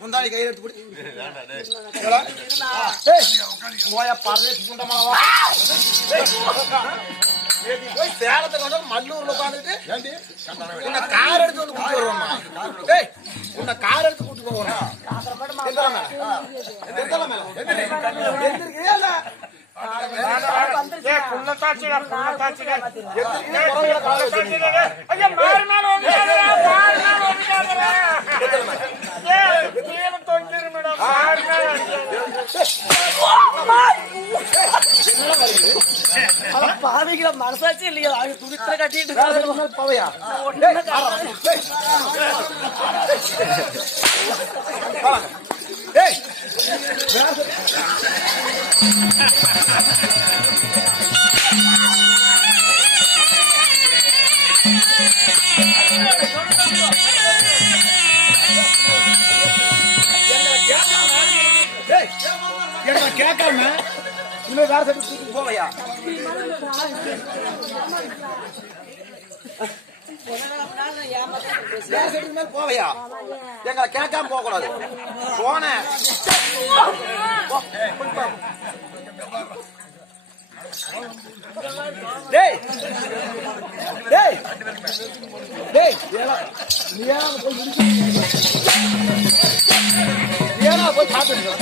முந்தாடி கை எடுத்து போய் சேலத்தை கொண்டு மல்லூர்ல உட்காந்துட்டு உன்னை கார் எடுத்து வந்து கூட்டு வருவாங்க. உன்னை கார் எடுத்து கூட்டு போவாங்க. பாவிக்கிற மனசாச்சு இல்லையா துணித்திர கட்டிட்டு போவையா கேட்காம இன்னும் வேற சைடு கூட்டிட்டு போவையா போவையா எங்களை கேட்காம போக கூடாது. போன டேய் டேய் டேய் ஏனா போய் பாத்துட்டு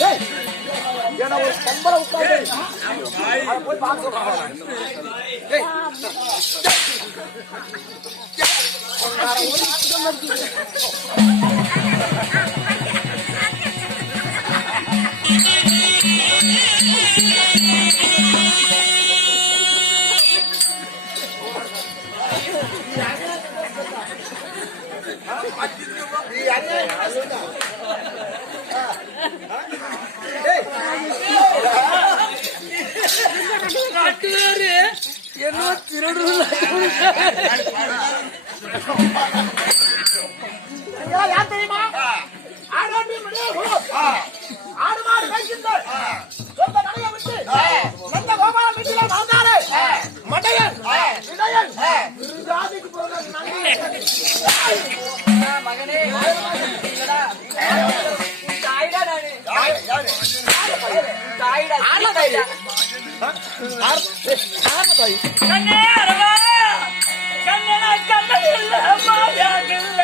டேய் ஏனா ஒரு கம்பர உட்கார்ந்து அத போய் பாக்க சொல்றாங்க. டேய் என்ன திருடு யார் தெரியுமா? ஆடு மாடு வைக்கின்ற சொந்த கடையை விட்டு சொந்த கோபால வீட்டில வாழ்ந்தாரு மடையன் இடையன் ஜாதிக்கு போன மகனே தாய்டா நானு தாய்டா தாய்டா கண்ணே அரவா கண்ணனா கண்ணல்ல மாயாகில்ல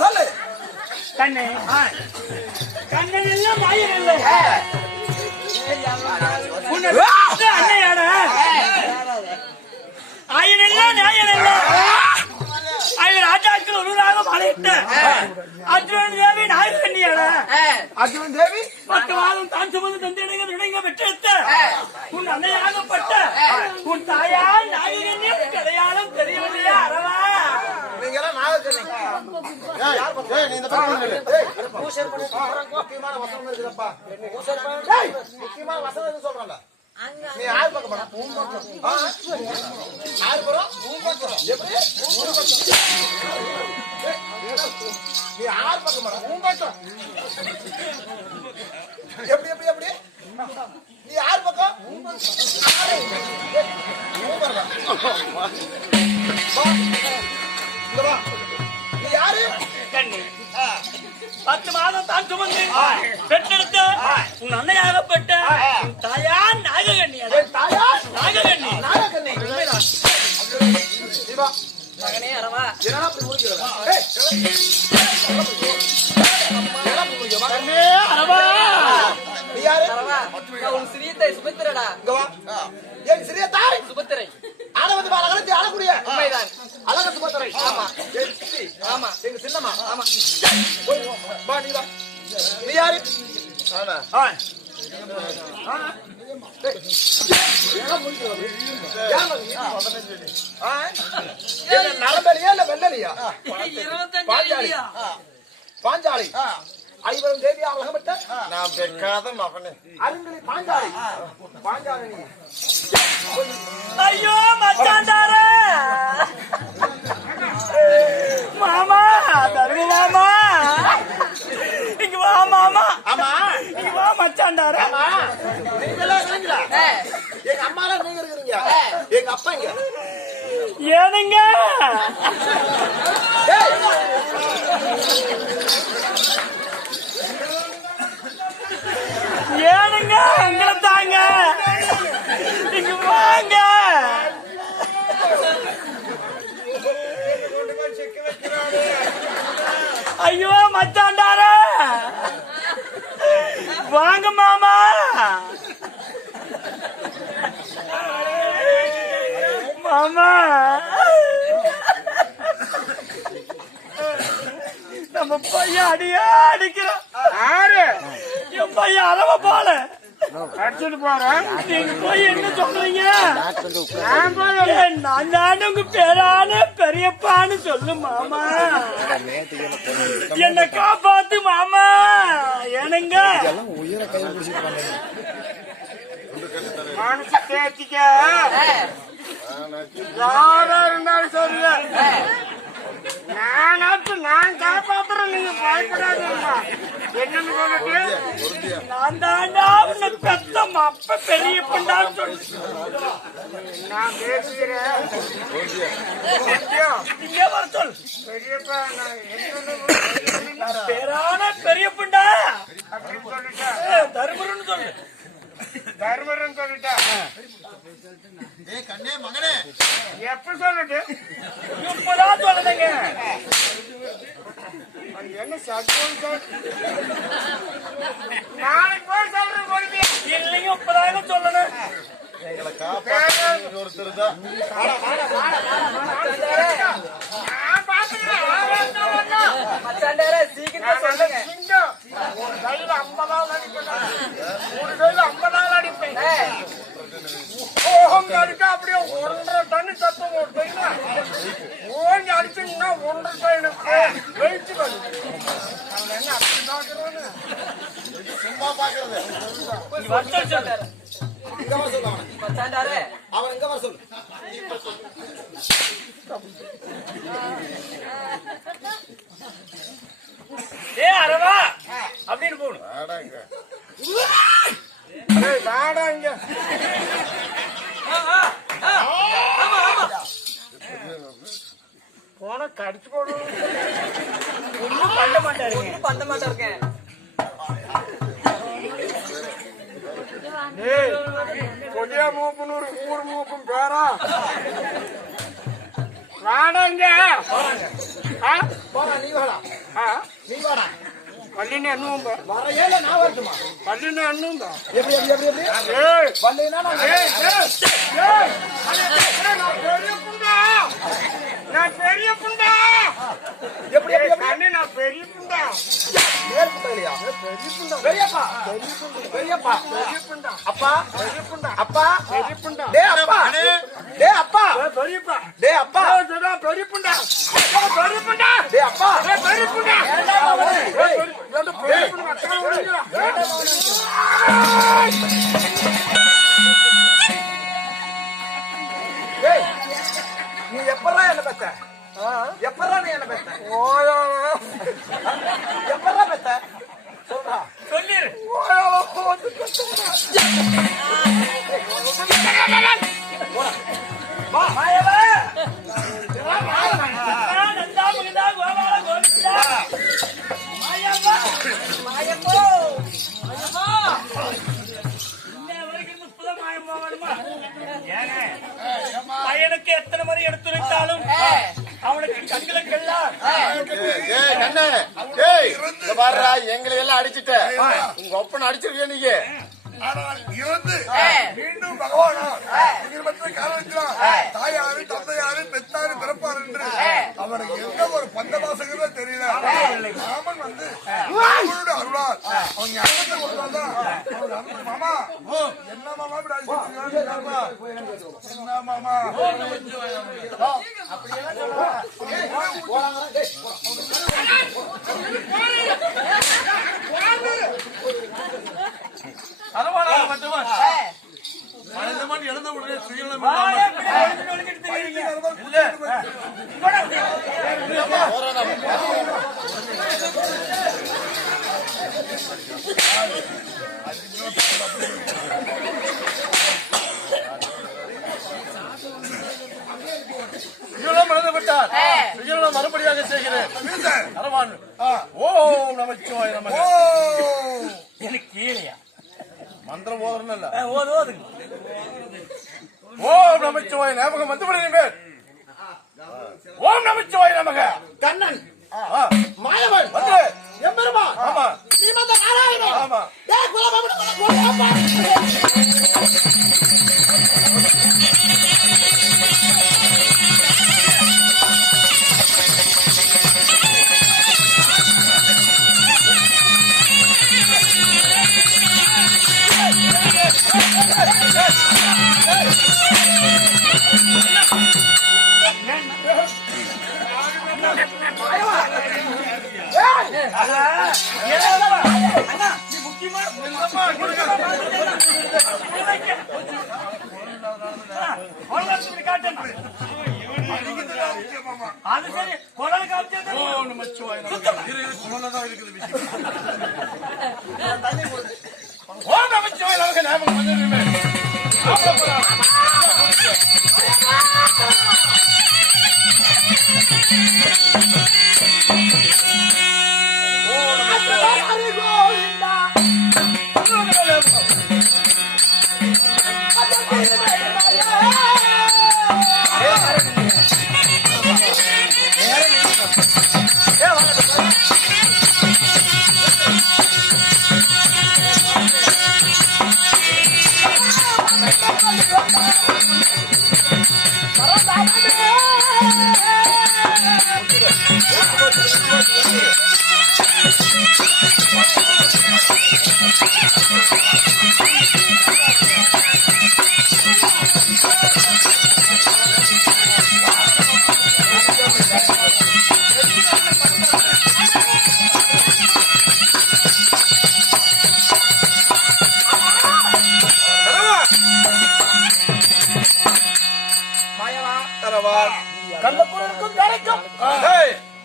சொல்லு. கண்ணே கண்ணன் இல்ல மாயன் இல்ல அண்ணையாட ஆயன் இல்ல நாயன் இல்ல ஆயன் ராஜாக்கள் ஒருவராக மலையிட்ட அர்ஜுனன் தேவி நாயகன் கண்ணியாட அர்ஜுனன் தேவி 10 மாதம் தான் சுமந்து தந்தையங்க நினைங்க பெற்றெடுத்த உன் அன்னையாகப்பட்ட உன் தாயார் நாயகன் அடையாளம் தெரியவில்லையா அரவா நீங்க எல்லாம் நாகக்கண்ணி. ஏய், நீ இந்த பக்கம் வந்து நில்லு. ஏய், முக்கியமான வசனம் இருக்குதப்பா. ஏய், முக்கியமான வசனம் இருக்கு சொல்றேன்ல. நீ யார் பக்கம் போற? ஆ? யார் போறோம்? எப்படி? ஏய், நீ யார் பக்கம் போற? எப்படி எப்படி எப்படி? நீ யார் பக்கம்? நீ யாரு? கண்ணு 10 மாதம் தான் சுமந்து பெற்றெடுத்த உன் அன்னையாகப்பட்ட உன் தாயார் நாககண்ணி தாயார் நாககண்ணி நாகக்கண்ணி. உண்மைதான். நீ வா. மகனே அரவா என்னடா இப்படி முடிக்கிறதா? ஏய், என்னடா இப்படி முடிக்கிறதா? கண்ணே அரவா நீ யாரு? அரவா உன் சிறியத்தை சுபத்திரடா இங்க வா. என் சிறிய தாய் சுபத்திரை ஆடவந்து அழகத்தை ஆடக்கூடிய உண்மைதான் அழக சுபத்திரை. ஆமா. என் சித்தி. ஆமா எங்க சின்னம்மா. ஆமா போய் வா, நீ வா. நீ யாரு? ஆனா நரம்பலியா இல்ல வெள்ளலியா? பாஞ்சாலி. பாஞ்சாலி ஐவரும் தேவியா அழகப்பட்ட நான் பெக்காத மகனே அருங்கலி பாஞ்சாலி. பாஞ்சாலி நீ. ஐயோ மச்சாண்டார மாமா தரும மாமா இங்க வா மாமா ஆமா இங்க வா மச்சாண்டார ஆமா நீங்க எல்லாம் இருக்கீங்களா? எங்க அம்மா எல்லாம் நீங்க இருக்கிறீங்க. எங்க அப்பா இங்க. ஏனுங்க ஏனுங்க எங்களை தாங்க இங்க வாங்க ஐயோ மச்சாண்டார வாங்க மாமா மாமா நம்ம பையன் அடியா அடிக்கிறான் என் பையன் அளவ போல அடிச்சுட்டு போறேன். நீங்க போய் என்ன சொல்றீங்க? நான் தானே உங்க பேரான பெரியப்பான்னு சொல்லு மாமா. என்ன காப்பாத்து மாமா. ஏனுங்க மனசு தேத்திக்க யாரா இருந்தாலும் சொல்லுங்க. நான் காப்பாத்துறேன். நீங்க பயப்படாதீங்கம்மா. என்னன்னு சொல்லிட்டு நான் தாண்டா உன்னை பெத்த அப்ப பெரிய பண்ணான்னு சொல்லி நான் பேசுகிறேன். இங்கே வர சொல் பெரியப்பா. நான் பேரான பெரிய பண்டா அப்படின்னு சொல்லிட்டேன். தர்மருன்னு சொல்லு. தர்மருன்னு சொல்லிட்டா கண்ணே மகனே எப்ப சொல்லுது? இப்பதான் சொல்லுதுங்க. என்ன சட்டம் நாளைக்கு போய் சொல்றேன். போய் இல்லைங்க இப்பதாங்க சொல்லணும். எங்களை காப்பாற்ற ஒருத்தர் தான். சீக்கிரம் சொல்லுங்க. ஒரு கையில 50 நாள் அடிப்பேன். ஒரு கையில 50 நாள் அடிப்பேன். ஓஹங்க அடிக்கா அப்படியே 1.5 டன் சத்தம் ஒரு கையில ஓங்கி அடிச்சீங்கன்னா 1.5 டன் வெயிட் வரும். என்ன அப்படி பாக்குறோன்னு சும்மா பாக்குறது. வருஷம் சொல்றாரு. இங்க வா சொல்லுவாங்க. மச்சாண்டாரே அவன் இங்க வா கூட்டிட்டு போகணும். வாடாங்க. போன கடிச்சு போடும். ஒன்னும் பண்ண மாட்டாருங்க. கொடியா மூப்பனூர் ஊர் மூப்பும் பேரா வாடாங்க. நீ வாடா பள்ளின்னு எண்ணுவோம் வர ஏல நான் வரட்டுமா பள்ளின்னு எண்ணும் தான். எப்படி பல்லினா நான் பெரிய புண்டா. எப்படி நான் பெரிய புண்டா. பெரியப்பா அப்பா அப்பா பெரிய புண்டா. டே அப்பா டே அப்பா பெரியப்பா. டே அப்பா பெரிய புண்டா. பெரிய புண்டா. டே அப்பா பெரிய புண்டா. நீ எப்படா என்ன பெத்த எப்படா நீ என்ன பெத்த எப்படா பெத்த சொல்றா சொல்லிரு. பையனுக்கு எத்தனை முறை எடுத்துரைத்தாலும் அவனுக்கு கண்களுக்கெல்லாம் எங்களை எல்லாம் அடிச்சுட்ட உங்க ஒப்பனை அடிச்சிருக்கேன் நீங்க ஆனால் இறந்து மீண்டும் பகவானா காரணத்தினால் தாயாரு தந்தையாரு பெத்தாரு பிறப்பார் என்று அவனுக்கு எந்த ஒரு பந்தவாசகமே தெரியல. ராமன் வந்து அவனோட அருளால் அவன் ஞானத்தை கொண்டாதான் மாமா என்ன மாமா இப்படி என்ன மாமா எழுந்த உடனே சுயநலம் விட்டார் மறுபடியாக செய்கிறேன். ஓம் நமச்சிவாய நமக. எனக்கு கீழையா மந்திரம் ஓதுறன்னு இல்ல ஓதுங்க. ஓம் நமச்சிவாய ஞாபகம் வந்து விடுங்கள். ஓம் நமச்சிவாய நமக. கண்ணன் மாயவன் வந்து எம்பெருமான் ஆமா ஸ்ரீமந்த நாராயணன் ஆமா டேய் குலபமண அது சரி குரல் காமிச்சது ஓம் நமச்சிவாய நமக ஞாபகம் வந்து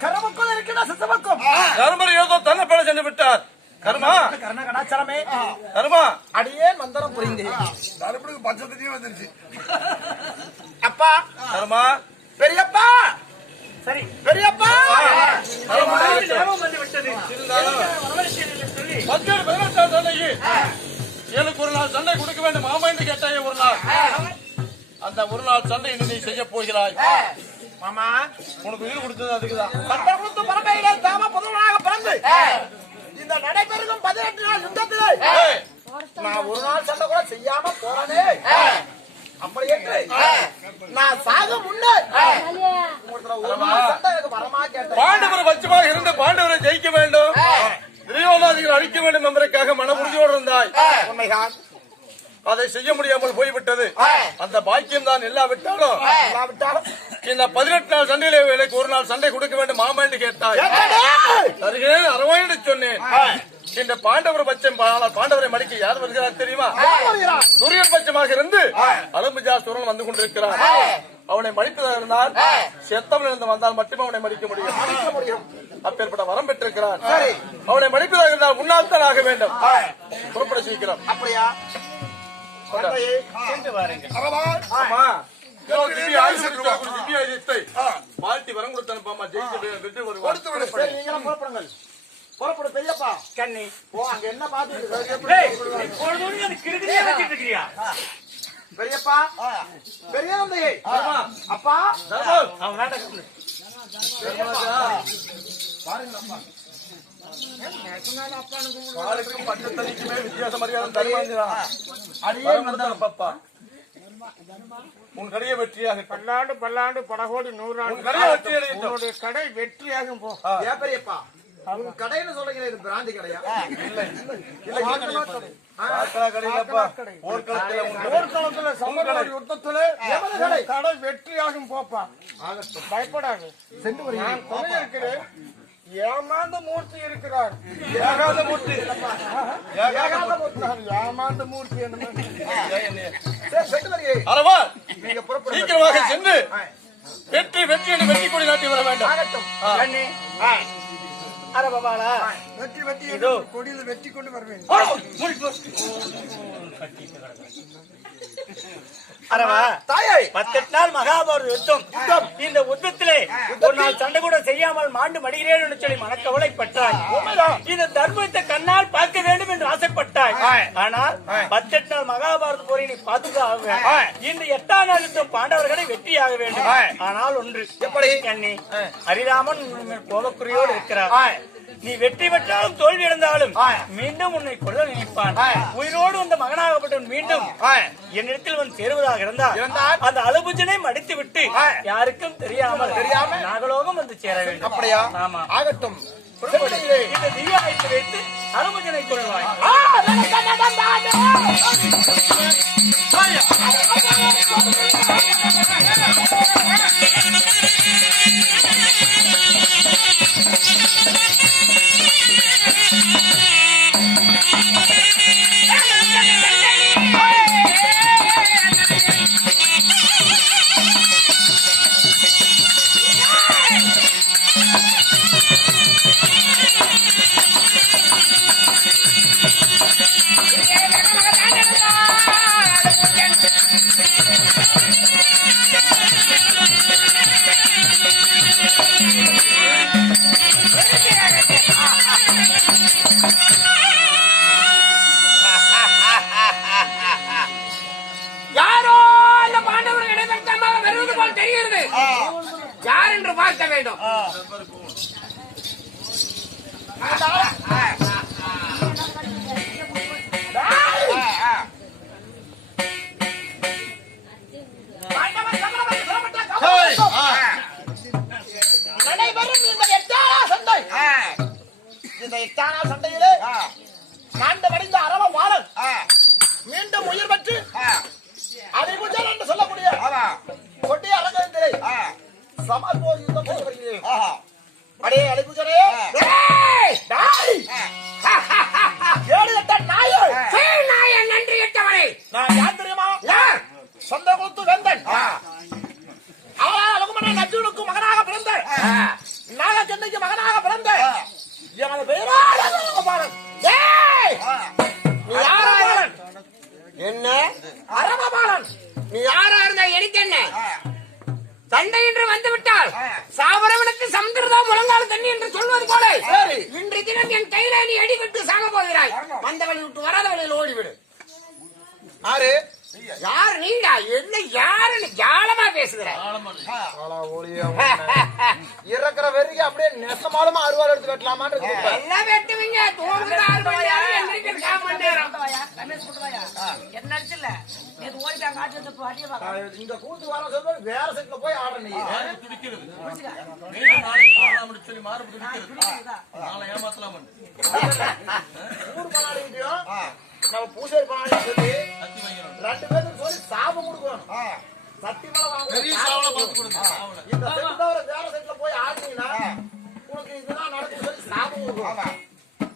கரமுக்குள் இருக்கிற சித்தமக்கும் தர்மர் ஏதோ தன்னை பேர சென்று விட்டார். கர்மா கர்ண கடாச்சாரமே கர்மா அடியே மந்திரம் புரிந்து தருமனுக்கு பச்சை தண்ணியே வந்துருச்சு. அப்பா கர்மா பெரியப்பா சரி பெரியப்பா ஞாபகம் வந்து விட்டது. சொல்லி 18 சண்டைக்கு எனக்கு ஒரு நாள் சண்டை கொடுக்க வேண்டும் மாமா என்று கேட்டாயே ஒரு நாள். அந்த ஒரு நாள் சண்டை நீ செய்ய போகிறாய். மாமா உனக்கு உயிர் கொடுத்தது அதுக்குதான். சண்டை கொடுத்து பரம்பரையிலே தாம புதுவனாக பிறந்து இந்த நடைபெறும் 18 நாள் யுத்தத்திலே நான் ஒரு நாள் சண்டை கூட செய்யாம போறனே. அப்படி என்று நான் சாக முன்னே ஒரு நாள் சண்டை எனக்கு வரமா கேட்டேன். பாண்டவர் பட்சமாக இருந்து பாண்டவரை ஜெயிக்க வேண்டும், துரியோதனனை அழிக்க வேண்டும் என்பதற்காக மன உறுதியோடு இருந்தாய். உண்மைதான். அதை செய்ய முடியாமல் போய்விட்டது. அந்த பாக்கியம் தான் இல்லாவிட்டாலும் இந்த 18 நாள் சண்டையிலே எனக்கு ஒரு நாள் சண்டை கொடுக்க வேண்டும் மாமா என்று கேட்டாய். தருகிறேன் அரவாயின்னு சொன்னேன். இந்த பாண்டவர் பட்சம் பாண்டவரை மடிக்க யார் வருகிறார் தெரியுமா? துரியன் பட்சமாக இருந்து அலம்புஜாசுரன் வந்து கொண்டிருக்கிறார். அவனை மடிப்பதாக இருந்தால் செத்தவன் இருந்து வந்தால் மட்டுமே அவனை மடிக்க முடியும். அப்பேற்பட்ட வரம் பெற்றிருக்கிறான். அவனை மடிப்பதாக இருந்தால் முன்னால் தான் ஆக வேண்டும். புறப்பட சீக்கிரம். அப்படியா சென்று வாருங்க. ஆமா வாழ்த்தி வரம் கொடுத்து அனுப்பாமா ஜெயிச்சு வருவார். சரி நீங்களும் புறப்படுங்கள். புறப்படு பெரியப்பா. கண்ணி ஓ அங்க என்ன பாத்து கிருதியே வச்சிட்டு இருக்கிறியா? பெரியப்பா பெரிய தந்தையே அப்பா அவன் வேண்டாம். பாலுக்கும் பட்டத்தளிக்குமே வித்தியாசம் அறியாத தருமாந்திரம். அடியே வந்தான் பாப்பா. உன் கடையை வெற்றியாக பல்லாண்டு பல்லாண்டு படகோடி 100 உன் கடையை வெற்றி அடையட்டும். உன்னுடைய கடை வெற்றியாகும் போ. ஏன் பெரியப்பா அவங்க கடைன்னு சொல்றீங்களே இது பிராந்தி கடையா? போர்க்களத்துல சமர யுத்தத்துல கடை வெற்றியாகும் போப்பா. பயப்படாது. நான் துணை இருக்கிறேன். ஏமாந்த மூர்த்தி இருக்கிறார். ஏகாத மூர்த்தி ஏமாந்த மூர்த்தி என்ன அரவா நீங்க புறப்படு. சீக்கிரமாக சென்று வெற்றி வெற்றி என்று வெற்றி கொடி நாட்டி வர வேண்டும். அரபாலா வெற்றி வெற்றி கொடியில் வெற்றி கொண்டு வருவேன். அரவா தாயே 18 நாள் மகாபாரத யுத்தம். இந்த யுத்தத்திலே ஒரு நாள் சண்டை கூட செய்யாமல் மாண்டு மடிகிறேன் என்று சொல்லி மனக்கவலைப்பட்டாய். இந்த தர்மத்தை கண்ணால் பார்க்க வேண்டும் என்று ஆசைப்பட்டாய். ஆனால் 18 நாள் மகாபாரத போரை நீ பார்த்துதான் இந்த 8ஆம் நாள் யுத்தம் பாண்டவர்களை வெற்றியாக வேண்டும். ஆனால் ஒன்று எப்படி கண்ணி ஹரிராமன் கோபக்குறியோடு இருக்கிறார். நீ வெற்றி பெற்றாலும் தோல்வி அடைந்தாலும் மீண்டும் உன்னை கொள்ள நினைப்பான். உயிரோடு வந்த மகனாகப்பட்டவன் மீண்டும் என்னிடத்தில் வந்து சேருவதாக இருந்தால் அந்த அலுபுஜனை மடித்து விட்டு யாருக்கும் தெரியாமல் நாகலோகம் வந்து சேர வேண்டும். அப்படியா? ஆமா ஆகட்டும். இந்த திவ்யாயத்தை வைத்து அலுபுஜனை கொள்வாய். யாரோ இந்த பாண்டவர்கள் இடைப்பட்டமாக வருவது போல் தெரிகிறது. யார் என்று பார்க்க வேண்டும். நடைபெறும் இந்த 8ஆம் சண்டை. இந்த 8ஆம் சண்டையிலே மாண்டு மடிந்த அரவ வாழன் மீண்டும் உயிர் பெற்று அடிபுஜன் என்று சொல்லக்கூடிய கொடிய அரங்கத்திலே சமர்போர் யுத்தம் செய்து வருகிறேன். அடே அடிபுஜனே, ஏழு எட்ட நாயே நன்றி எட்டவரை நான் யார் தெரியுமா? சொந்த குலத்து வேந்தன். அவன் நஜுனுக்கு மகனாக பிறந்த நாகச்சண்டைக்கு மகனாக பிறந்த எனது பெயராக பாரன். என்ன அரபபாலன், நீ யாரா இருந்தா எனக்கு என்ன? சண்டை என்று வந்து விட்டால் சாவரவனுக்கு சமுத்திரதான் முழங்கால் தண்ணி என்று சொல்வது போல இன்று தினம் என் கையில நீ அடிபட்டு சாக போகிறாய். வந்த வழி விட்டு வராத வழியில் ஓடிவிடு. ஆறு யார் நீடா? என்ன யாருன்னு ஜாலமா பேசுகிறாய்? இறக்குற வெறிக்கு அப்படியே நெசமாலுமா அறுவாள் எடுத்து வெட்டலாமான்னு எல்லாம் வெட்டுவீங்க. தோணுகிற 6 மணி நேரம், எந்திரிக்கிறது 1/4 மணி நேரம். என்ன அடிச்சல நேத்து ஓடிட்டாங்க காட்டு பாட்டியே பாக்க இந்த கூத்து வர சொல்ல வேற செட்ல போய் ஆடுற நீ ஊர் பண்ணாடியும் நம்ம பூசை பண்ணாடி சொல்லி 2 பேருக்கு சொல்லி சாபம் கொடுக்கணும். சத்தி மேல வாங்க இந்த செட்டு தவிர வேற செட்ல போய் ஆடுனீங்கன்னா உனக்கு இதுதான் நடக்கும் சொல்லி சாபம் கொடுக்கணும்.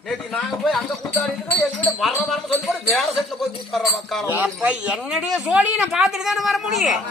நேத்தி நாங்க போய் அங்க கூத்தாடிட்டு எங்கிட்ட வர வரணும் சொல்லி வேற செட்ல போய் கூத்தாடுற மக்கள். அப்ப என்னுடைய சோழியை நான் பார்த்துட்டு தானே வர முடியும்.